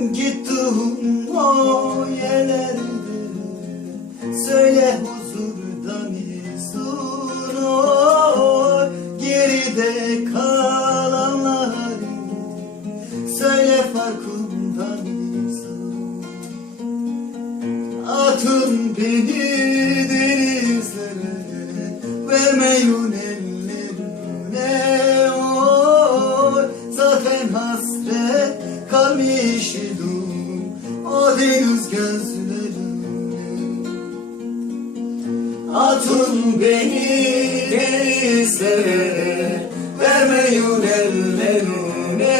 Ruhum o yerlerde Söyle huzurdan iyisin oy Geride kalanlar. Söyle farkından iyisin Atın beni denizlere. Vermeyin ellerine O deniz gözlerine Atın beni denizlere Vermeyin ellerine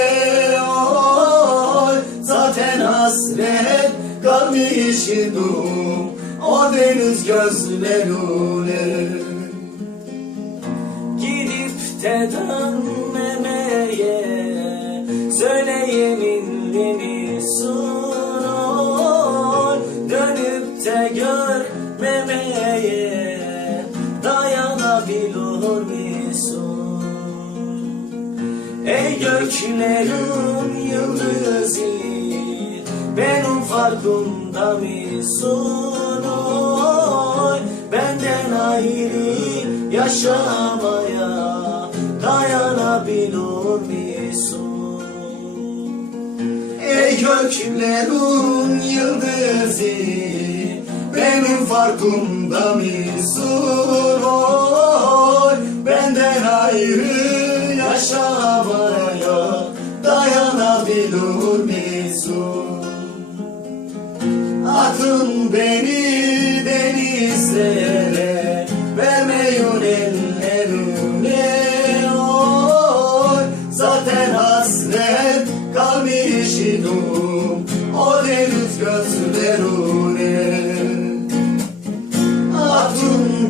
oy Zaten hasret kalmış idim O deniz gözlerine. Gidip de dönmemeye Söyle yeminli misin oy De görmemeye Dayanabilir misin Ey göklerin yıldızı Benim farkımda mısın? Oy Benden ayrı yaşamaya Dayanabilir misin Ey göklerin yıldızı Benim farkımda mısın? Oy Benden ayrı yaşamaya Dayanabilir misin? Atın beni denizlere Vermeyin ellerine oy Zaten hasret kalmış idim. O deniz gözlerine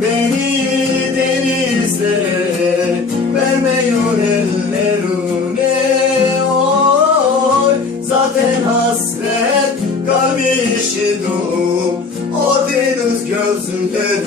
beni denizlere Vermeyin ellerine oy Zaten hasret kalmış idim O deniz gözlerine